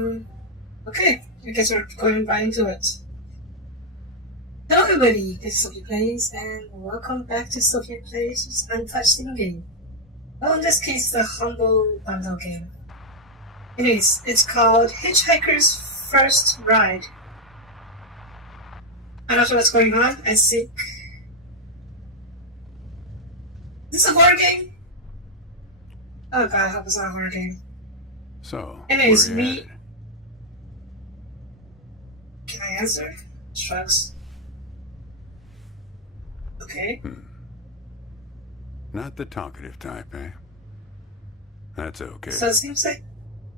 Okay, I guess we're going right into it. Hello everybody, this is Soapie Plays, and welcome back to Soapie Plays' Untouched game. Well, in this case, the Humble Bundle game. Anyways, it's called Hitchhiker's First Ride. I'm not sure what's going on. I think... Is this a horror game? Oh god, I hope it's not a horror game. So, anyways, Can I answer? Shrugs. Okay. Not the talkative type, eh? That's okay. So it seems like...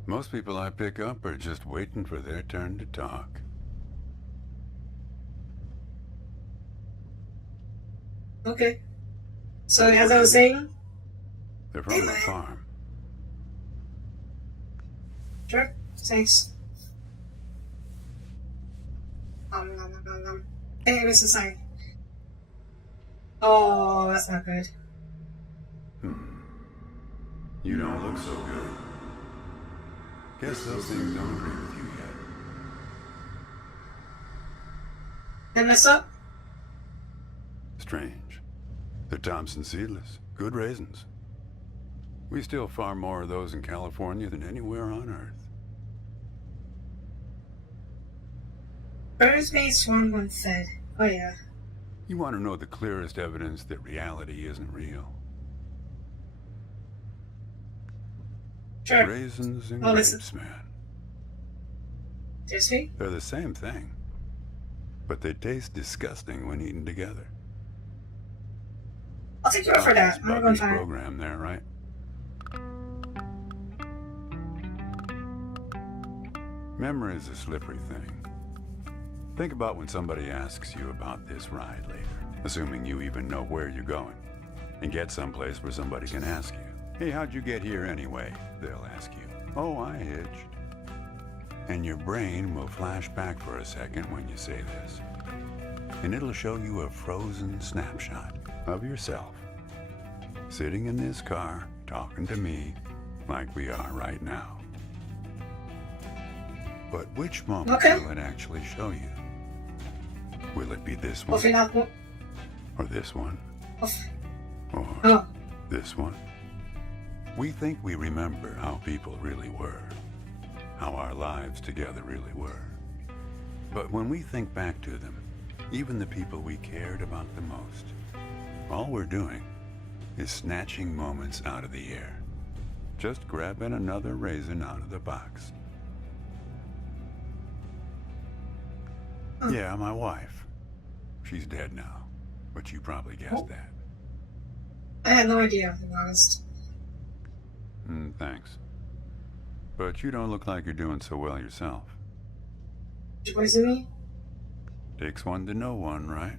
Most people I pick up are just waiting for their turn to talk. Okay. So as I was saying... They're from the farm. Sure, thanks. Hey, Mr. Sign. Oh, that's not good. You don't look so good. Guess those things don't agree with you yet. Did I mess up? Strange. They're Thompson seedless. Good raisins. We still farm more of those in California than anywhere on Earth. Birds made swan when fed. Oh yeah. You want to know the clearest evidence that reality isn't real? Sure. Raisins and Well, grapes, man. Seriously? They're the same thing. But they taste disgusting when eaten together. I'll take your word for that. I'm going to find program there, right? Memory is a slippery thing. Think about when somebody asks you about this ride later, assuming you even know where you're going, and get someplace where somebody can ask you, hey, how'd you get here anyway? They'll ask you, oh, I hitched. And your brain will flash back for a second when you say this, and it'll show you a frozen snapshot of yourself, sitting in this car, talking to me like we are right now. But which moment will it actually show you? Will it be this one? Or this one? Or this one? We think we remember how people really were, how our lives together really were. But when we think back to them, even the people we cared about the most, all we're doing is snatching moments out of the air, just grabbing another raisin out of the box. Yeah, my wife. She's dead now, but you probably guessed that. I had no idea, to be honest. Thanks. But you don't look like you're doing so well yourself. Did you poison me? Takes one to know one, right?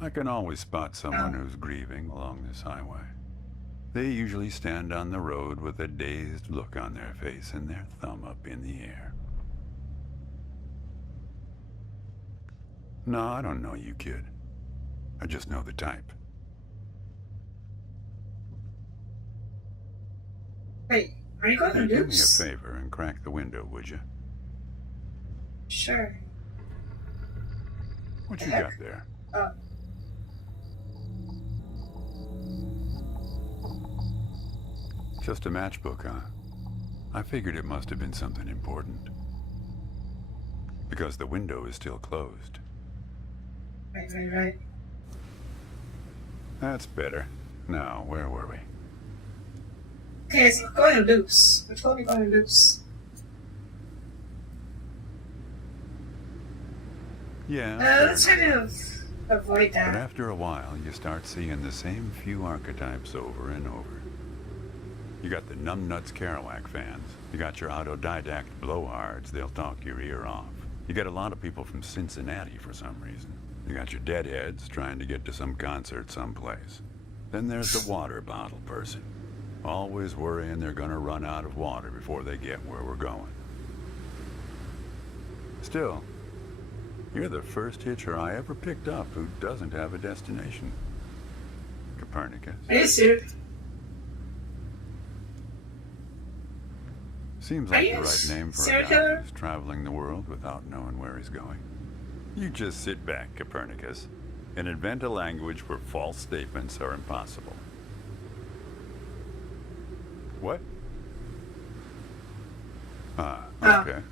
I can always spot someone who's grieving along this highway. They usually stand on the road with a dazed look on their face and their thumb up in the air. No, I don't know you, kid. I just know the type. Wait, are you going to do me a lose? favor and crack the window, would you? Sure. What you got there? Just a matchbook, huh? I figured it must have been something important. Because the window is still closed. Right. That's better. Now, where were we? Okay, so we're going to lose. We're totally going to lose. Yeah. Let's try to avoid that. But after a while, you start seeing the same few archetypes over and over. You got the numbnuts Kerouac fans. You got your autodidact blowhards. They'll talk your ear off. You get a lot of people from Cincinnati for some reason. You got your deadheads trying to get to some concert someplace. Then there's the water bottle person. Always worrying they're gonna run out of water before they get where we're going. Still, you're the first hitcher I ever picked up who doesn't have a destination. Copernicus. Are you serious? Seems like the right name for a guy who's traveling the world without knowing where he's going. You just sit back, Copernicus, and invent a language where false statements are impossible. What? Okay.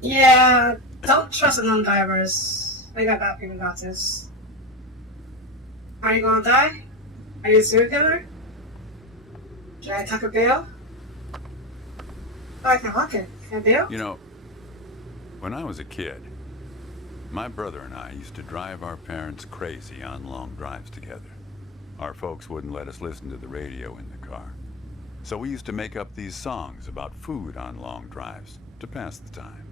Yeah, don't trust non-divers. I got bad people about this. Are you gonna die? Are you a serial killer? Should I attack a bail? Oh, I can lock it. Can I bail? You know, when I was a kid, my brother and I used to drive our parents crazy on long drives together. Our folks wouldn't let us listen to the radio in the car. So we used to make up these songs about food on long drives to pass the time.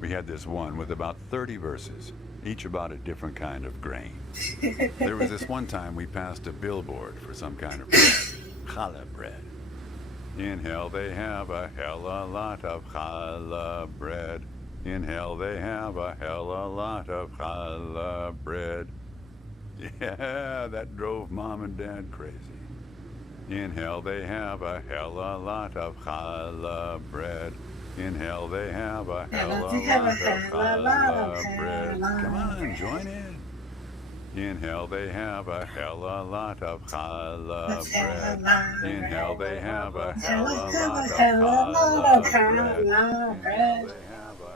We had this one with about 30 verses, each about a different kind of grain. There was this one time we passed a billboard for some kind of bread, challah bread. In hell they have a hell a lot of challah bread. In hell they have a hell a lot of challah bread. Yeah, that drove Mom and Dad crazy. In hell they have a hell a lot of challah bread. In hell they have a hell a lot of challah bread. Come on, join in. In hell they have a hell a lot of challah bread. In hell they have a hell a lot of challah bread.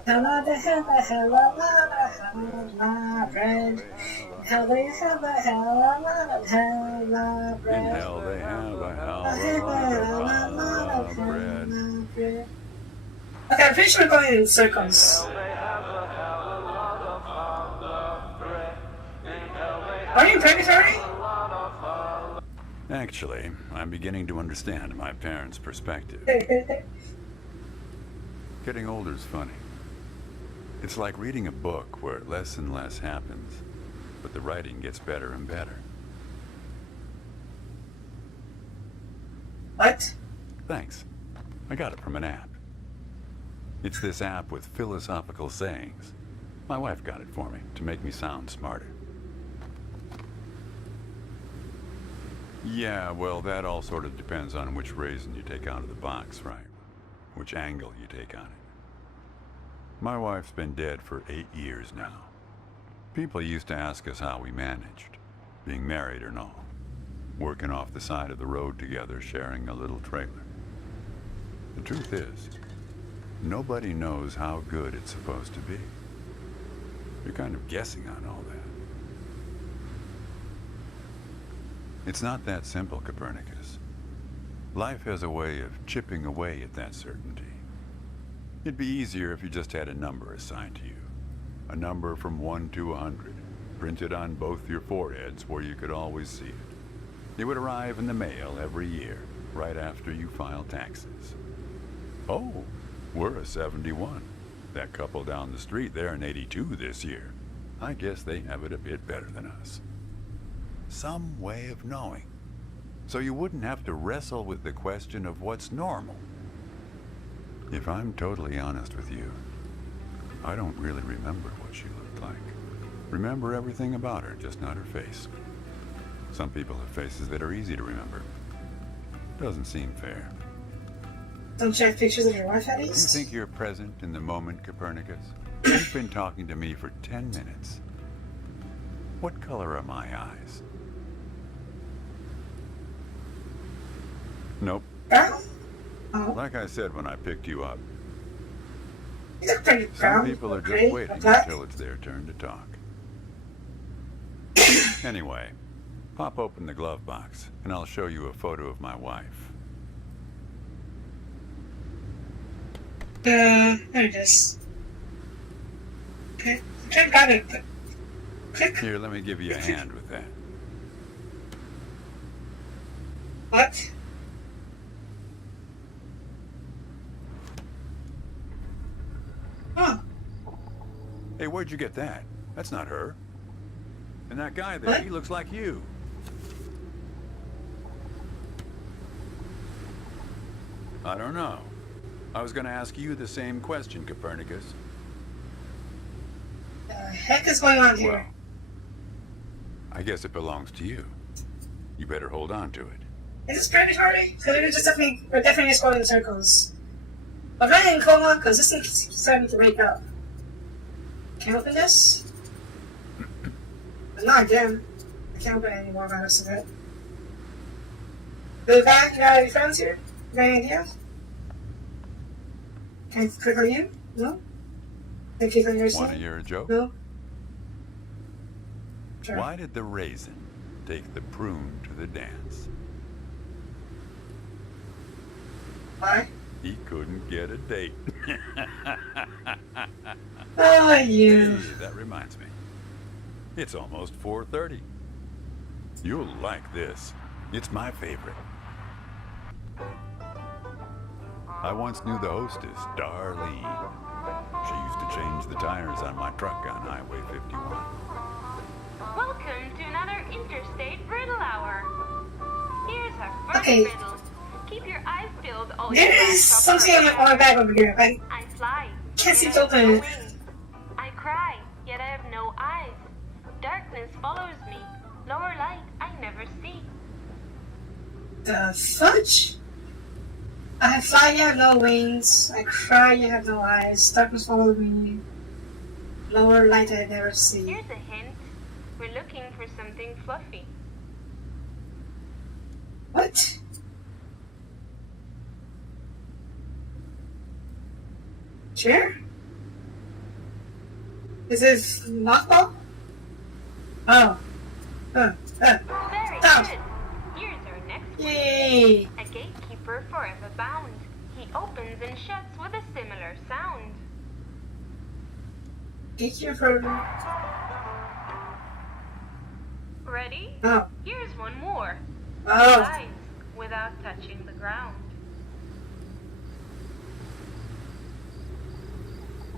Hell they have a hell a lot of challah bread. Hell they have a hell a lot of challah bread. In hell they have a hell a lot of challah bread. Okay, I'm pretty sure we're going in circles. Are you in purgatory? Actually, I'm beginning to understand my parents' perspective. Getting older is funny. It's like reading a book where less and less happens, but the writing gets better and better. What? Thanks. I got it from an app. It's this app with philosophical sayings. My wife got it for me to make me sound smarter. Yeah, well, that all sort of depends on which raisin you take out of the box, right? Which angle you take on it. My wife's been dead for 8 years now. People used to ask us how we managed, being married and all, working off the side of the road together, sharing a little trailer. The truth is, nobody knows how good it's supposed to be. You're kind of guessing on all that. It's not that simple, Copernicus. Life has a way of chipping away at that certainty. It'd be easier if you just had a number assigned to you. A number from 1 to 100, printed on both your foreheads where you could always see it. It would arrive in the mail every year, right after you file taxes. Oh, we're a 71. That couple down the street, they're an 82 this year. I guess they have it a bit better than us. Some way of knowing. So you wouldn't have to wrestle with the question of what's normal. If I'm totally honest with you, I don't really remember what she looked like. Remember everything about her, just not her face. Some people have faces that are easy to remember. Doesn't seem fair. Don't you have pictures of your wife at least? You think you're present in the moment, Copernicus? You've been talking to me for 10 minutes. What color are my eyes? Nope. Brown? Oh. Like I said when I picked you up, You look pretty brown. some people are just gray, waiting black. until it's their turn to talk. Anyway, pop open the glove box, and I'll show you a photo of my wife. There it is. Okay. I got it. Click. Here, let me give you a hand with that. What? Oh. Hey, where'd you get that? That's not her. And that guy there, What? he looks like you. I don't know. I was going to ask you the same question, Copernicus. The heck is going on here? Well, I guess it belongs to you. You better hold on to it. Is this predatory? Because we're definitely just going in circles. But I'm not in coma because this thing keeps starting to wake up. Can I open this? Not again. I can't open it anymore by the rest of it. Go back, you got any friends here? You got any ideas? Can I click on you? No? Can I click on yours? Want to hear a joke? No? Sure. Why did the raisin take the prune to the dance? Why? He couldn't get a date. Oh, you. Hey, that reminds me. It's almost 4:30. You'll like this. It's my favorite. I once knew the hostess, Darlene. She used to change the tires on my truck on Highway 51. Welcome to another Interstate Riddle Hour. Here's our first Okay. riddle. Keep your eyes peeled all There your is something on my bag over here. I I fly. can't seem yet to I have open no it. wings. I cry, yet I have no eyes. Darkness follows me. Lower light I never see. The fudge? I fly, you have no wings. I cry, you have no eyes. Darkness follows me. Lower light I never see. Here's a hint. We're looking for something fluffy. What? Chair? Is this mothball? Oh. Very Stop. good. Here's our next one. Yay! A gatekeeper forever bound. He opens and shuts with a similar sound. Thank you for... Ready? Oh. Here's one more. Oh. Flies without touching the ground.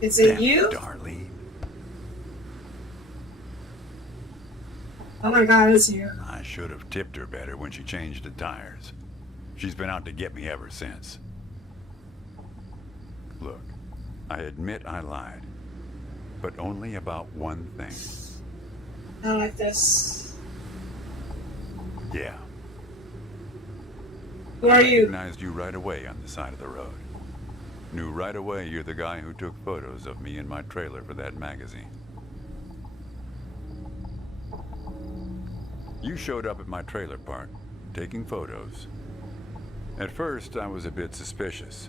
Is it Damn, you? Darlene. Oh my god, it's you. I should have tipped her better when she changed the tires. She's been out to get me ever since. Look, I admit I lied. But only about one thing. I don't like this. Yeah. Who are you? Recognized you right away on the side of the road. Knew right away you're the guy who took photos of me in my trailer for that magazine. You showed up at my trailer park, taking photos. At first, I was a bit suspicious,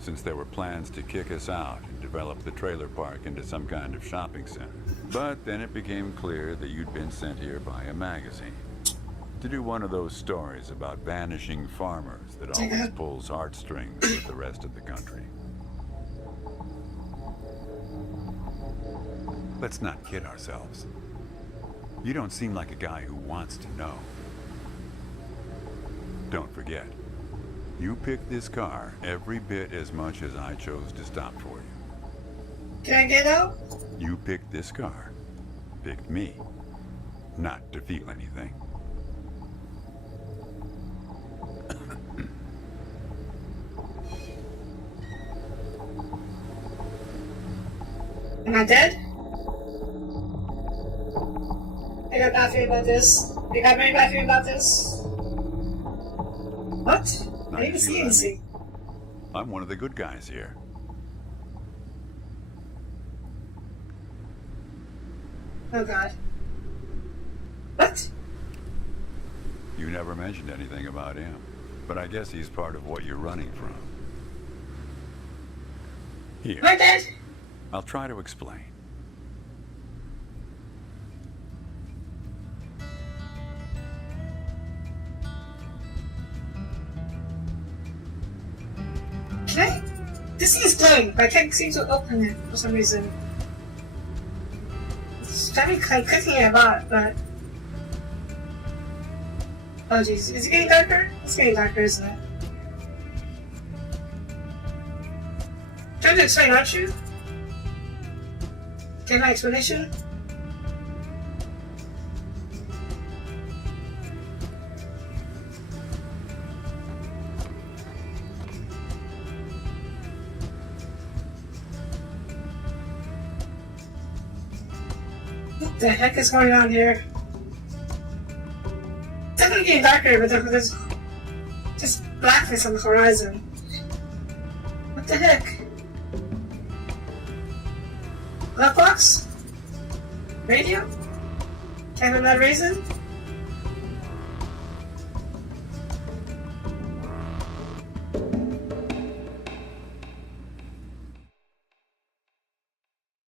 since there were plans to kick us out and develop the trailer park into some kind of shopping center. But then it became clear that you'd been sent here by a magazine to do one of those stories about vanishing farmers that always pulls heartstrings with the rest of the country. Let's not kid ourselves. You don't seem like a guy who wants to know. Don't forget, you picked this car every bit as much as I chose to stop for you. Can I get out? You picked this car, picked me, not to feel anything. Am I dead? I got a bad feeling about this. I got a very bad feeling about this. What? I didn't even see anything. I'm one of the good guys here. Oh god. What? You never mentioned anything about him, but I guess he's part of what you're running from. Here, Am I dead? I'll try to explain. Can I? This thing is glowing, but I can't seem to open it for some reason. It's very like clicking it a lot, but... Oh jeez, is it getting darker? It's getting darker, isn't it? Trying to explain, aren't you? Get my explanation? What the heck is going on here? It's definitely getting darker, but there's Just blackness on the horizon. What the heck? Glove box? Radio? Can't have that raisin?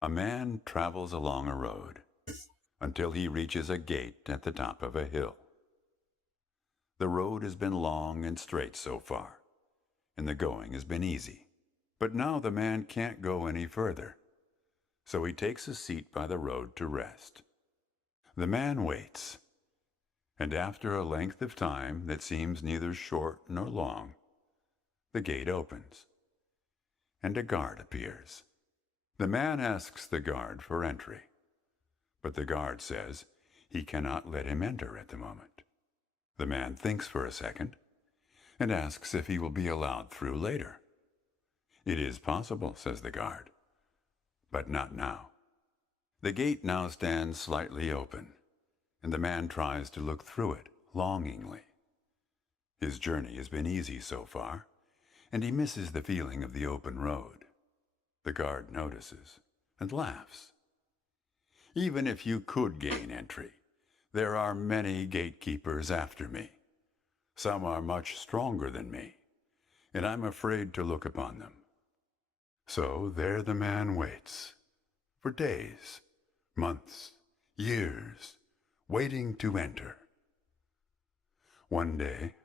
A man travels along a road until he reaches a gate at the top of a hill. The road has been long and straight so far, and the going has been easy. But now the man can't go any further, so he takes a seat by the road to rest. The man waits, and after a length of time that seems neither short nor long, the gate opens, and a guard appears. The man asks the guard for entry, but the guard says he cannot let him enter at the moment. The man thinks for a second and asks if he will be allowed through later. It is possible, says the guard, but not now. The gate now stands slightly open, and the man tries to look through it longingly. His journey has been easy so far, and he misses the feeling of the open road. The guard notices and laughs. Even if you could gain entry, there are many gatekeepers after me. Some are much stronger than me, and I'm afraid to look upon them. So there the man waits, for days, months, years, waiting to enter. One day,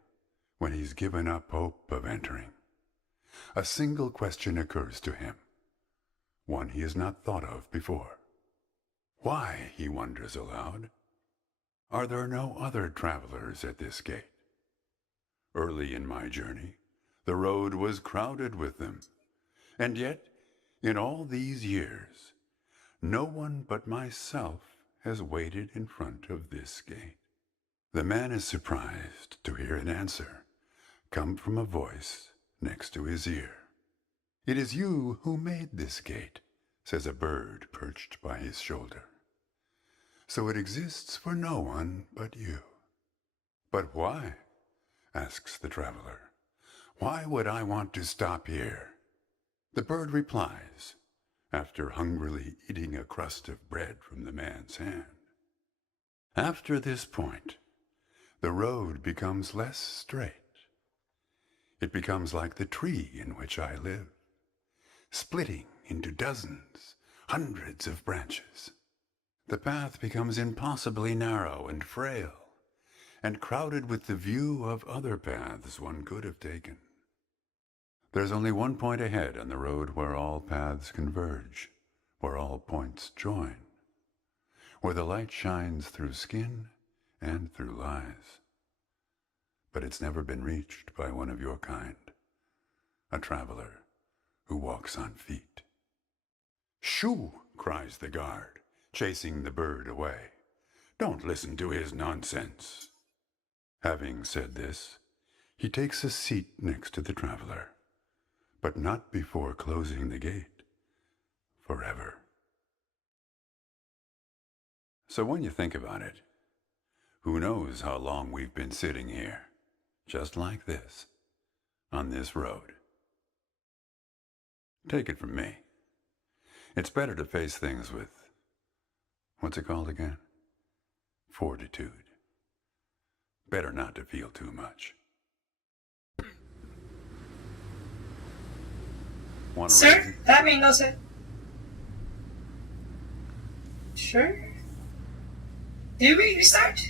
when he's given up hope of entering, a single question occurs to him, one he has not thought of before. Why, he wonders aloud, are there no other travelers at this gate? Early in my journey, the road was crowded with them, and yet, in all these years, no one but myself has waited in front of this gate. The man is surprised to hear an answer come from a voice next to his ear. It is you who made this gate, says a bird perched by his shoulder. So it exists for no one but you. But why? Asks the traveler. Why would I want to stop here? The bird replies, after hungrily eating a crust of bread from the man's hand. After this point, the road becomes less straight. It becomes like the tree in which I live, splitting into dozens, hundreds of branches. The path becomes impossibly narrow and frail, and crowded with the view of other paths one could have taken. There's only one point ahead on the road where all paths converge, where all points join, where the light shines through skin and through lies. But it's never been reached by one of your kind, a traveler who walks on feet. Shoo! Cries the guard, chasing the bird away. Don't listen to his nonsense. Having said this, he takes a seat next to the traveler, but not before closing the gate forever. So when you think about it, who knows how long we've been sitting here, just like this, on this road. Take it from me. It's better to face things with, what's it called again? Fortitude. Better not to feel too much. Sir, that made no sense. Sure. Did we restart?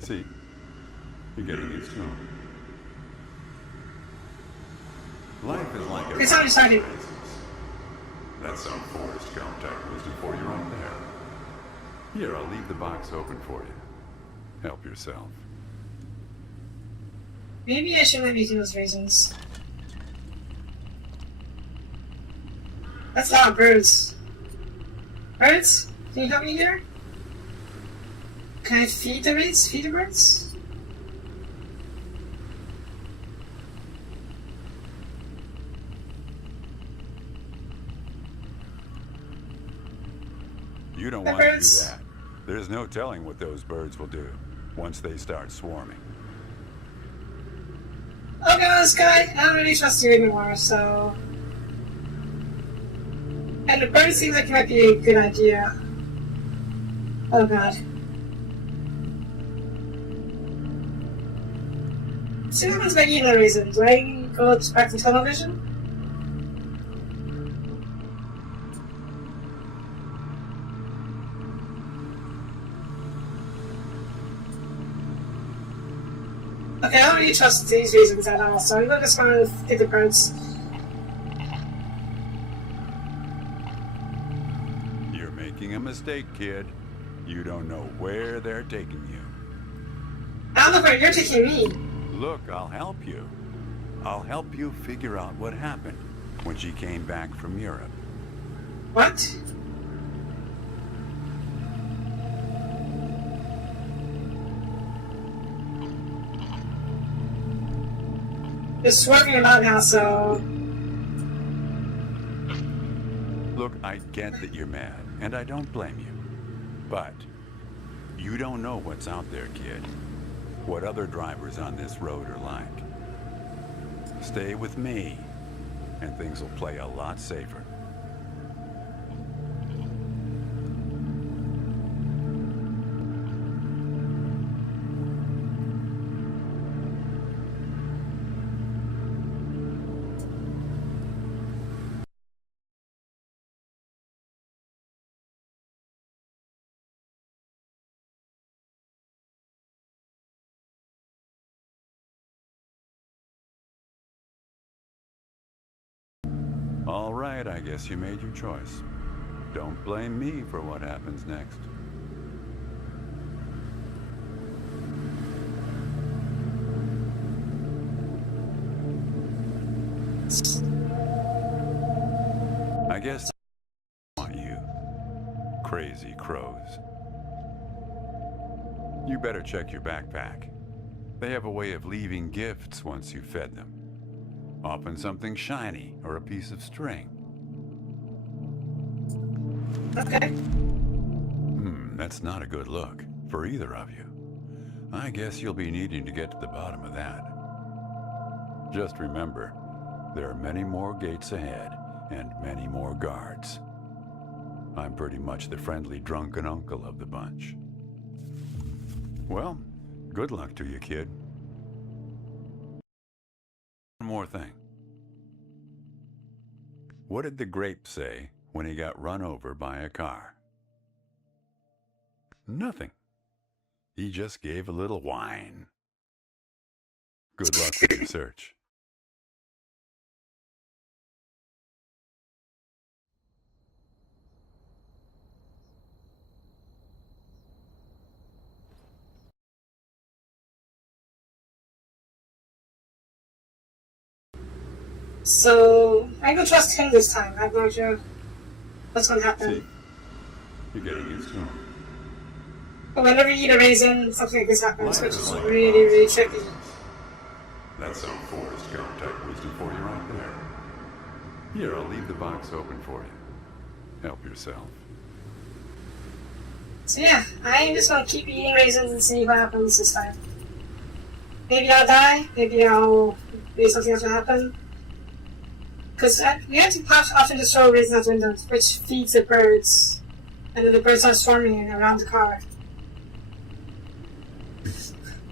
See, you're getting used to it. Life is like a... It's already started. That's some Forrest Gump type wisdom for you right there. Here, I'll leave the box open for you. Help yourself. Maybe I shouldn't have eaten those raisins. That's a lot of birds. Birds? Can you help me here? Can I feed the birds? Feed the birds? You don't want to do that. There's no telling what those birds will do. once they start swarming. Okay, well, this guy, I don't really trust you anymore, so... And the bird seems like it might be a good idea. Oh god. See what happens by eating a raisin. Do I go back to tunnel vision? Okay, I don't really trust these reasons at all, so I'm just gonna get the birds. You're making a mistake, kid. You don't know where they're taking you. I don't know where you're taking me. Look, I'll help you. I'll help you figure out what happened when she came back from Europe. What? You're swerving about now, so... Look, I get that you're mad, and I don't blame you. But you don't know what's out there, kid. What other drivers on this road are like. Stay with me, and things will play a lot safer. All right, I guess you made your choice. Don't blame me for what happens next. I guess I want you, crazy crows. You better check your backpack. They have a way of leaving gifts once you've fed them. Often something shiny or a piece of string. Okay. That's not a good look for either of you. I guess you'll be needing to get to the bottom of that. Just remember, there are many more gates ahead and many more guards. I'm pretty much the friendly drunken uncle of the bunch. Well, good luck to you, kid. One more thing. What did the grape say when he got run over by a car? Nothing. He just gave a little whine. Good luck with your search. So, I don't trust him this time. I have no idea what's going to happen. See, you're getting used to him. But whenever you eat a raisin, something like this happens, which is really, really tricky. That's some Forrest Gump type wisdom for you right there. Here, I'll leave the box open for you. Help yourself. So yeah, I'm just going to keep eating raisins and see what happens this time. Maybe I'll die, maybe something else will happen. Because we have to often just throw raisins out windows, which feeds the birds. And then the birds are swarming around the car.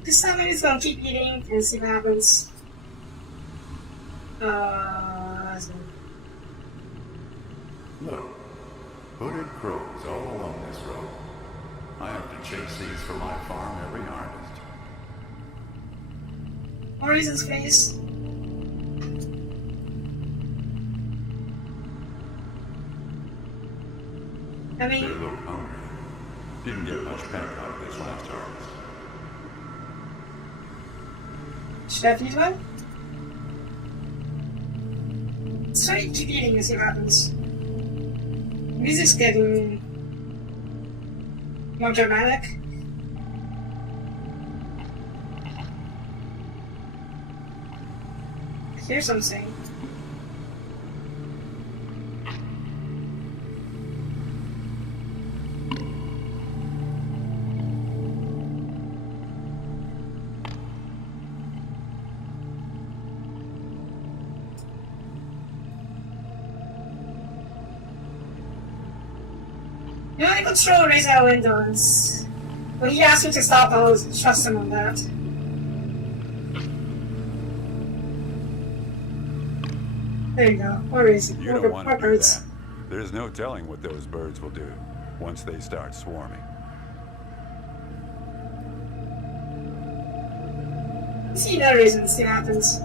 This time I'm just gonna keep eating and see what happens. Look, hooded crows all along this road. I have to chase these for my farm every harvest. More raisins, please. I They mean, look hungry. Didn't get much peck out of this last harvest. should I feed one? Let's try to keep eating and see what happens. Music's getting more dramatic. I hear something. You know, I could throw Raisin out windows. But he asked me to stop, I will trust him on that. There you go. Where is it? You don't want to do that. There's no telling what those birds will do once they start swarming. See no reason see what happens.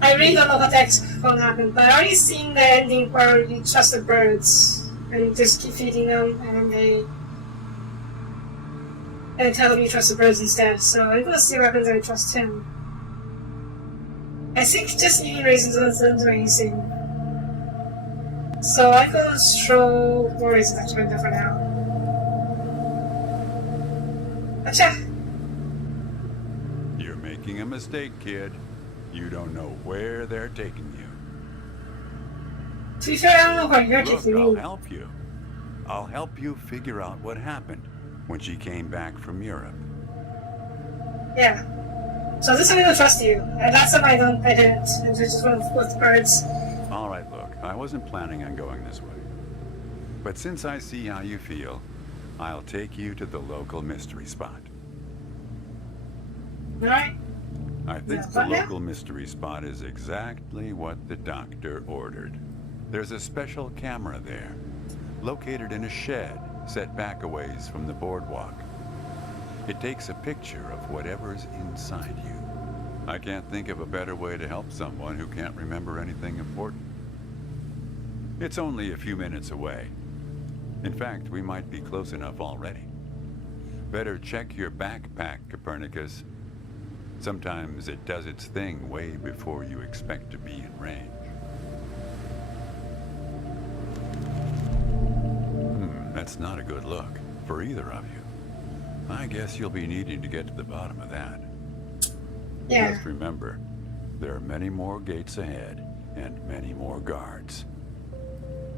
I really don't know what next will happen, but I already seen the ending where you trust the birds and you just keep feeding them and tell them you trust the birds instead. So I'm gonna see what happens if I trust him. I think just eating raisins doesn't do anything. So I'm gonna throw more raisins at the window for now. Gotcha! You're making a mistake, kid. You don't know where they're taking you. To be fair, I don't know where you're taking me. I'll help you. I'll help you figure out what happened when she came back from Europe. Yeah. So this time I don't trust you. And last time I didn't. And I just went with birds. Alright, look, I wasn't planning on going this way. But since I see how you feel, I'll take you to the local mystery spot. Alright. I think the local mystery spot is exactly what the doctor ordered. There's a special camera there, located in a shed set back a ways from the boardwalk. It takes a picture of whatever's inside you. I can't think of a better way to help someone who can't remember anything important. It's only a few minutes away. In fact, we might be close enough already. Better check your backpack, Copernicus. Sometimes it does its thing way before you expect to be in range. That's not a good look for either of you. I guess you'll be needing to get to the bottom of that. Yeah. Just remember, there are many more gates ahead and many more guards.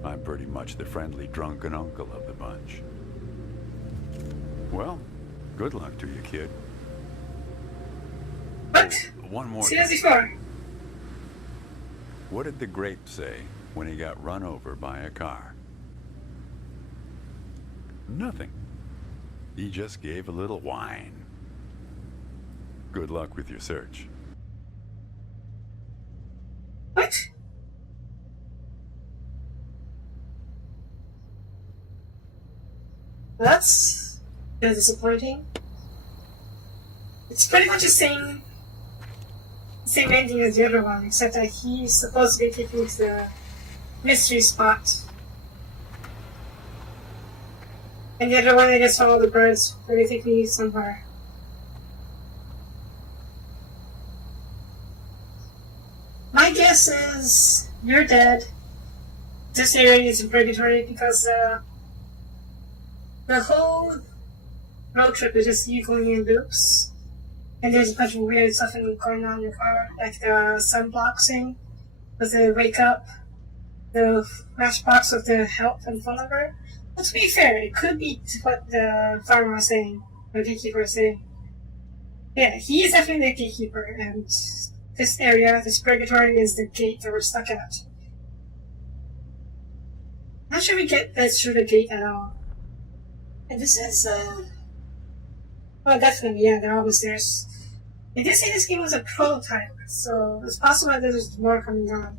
I'm pretty much the friendly drunken uncle of the bunch. Well, good luck to you, kid. What? One more See thing. this before. What did the grape say when he got run over by a car? Nothing. He just gave a little whine. Good luck with your search. What? That's kind of disappointing. It's pretty much the same ending as the other one, except that he's supposed to be taking to the mystery spot. And the other one, I just follow the birds, where they take me somewhere. My guess is you're dead. This area is in purgatory because the whole road trip is just you going in loops. And there's a bunch of weird stuff going on in your car, like the sunblock thing with the wake up, the matchbox with the help and phone number. But to be fair, it could be what the farmer was saying, or the gatekeeper was saying. Yeah, he is definitely the gatekeeper, and this area, this purgatory, is the gate that we're stuck at. Not sure we get through the gate at all. And this is, well, definitely, yeah, they're almost there. They did say this game was a prototype, so it's possible that there's more coming on.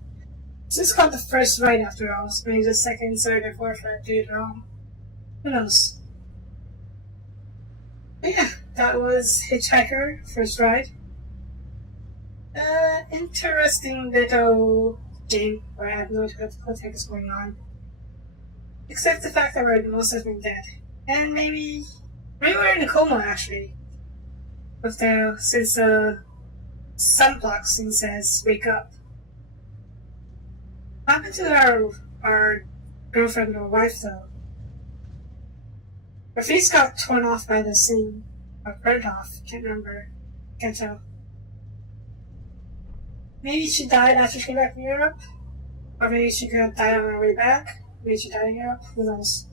This is called the first ride after all, so maybe the second, third, or fourth ride later on. Who knows? But yeah, that was Hitchhiker, first ride. Interesting little game where I have no idea what the heck is going on. Except the fact that most of them dead. And maybe we're in a coma actually. With since the sunblock thing says wake up. What happened to our girlfriend or wife though? Her face got torn off by the thing, or burnt off, can't remember, can't tell. Maybe she died after she came back from Europe? Or maybe she could have died on her way back? Maybe she died in Europe? Who knows?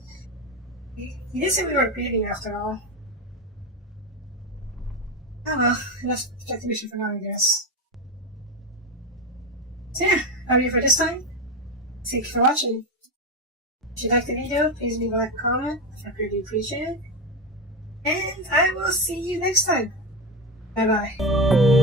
He did say we were breathing after all. I don't know, enough speculation for now, I guess. So yeah, that'll be it for this time. Thank you for watching. If you liked the video, please leave a like and comment. I really appreciate it. And I will see you next time. Bye bye.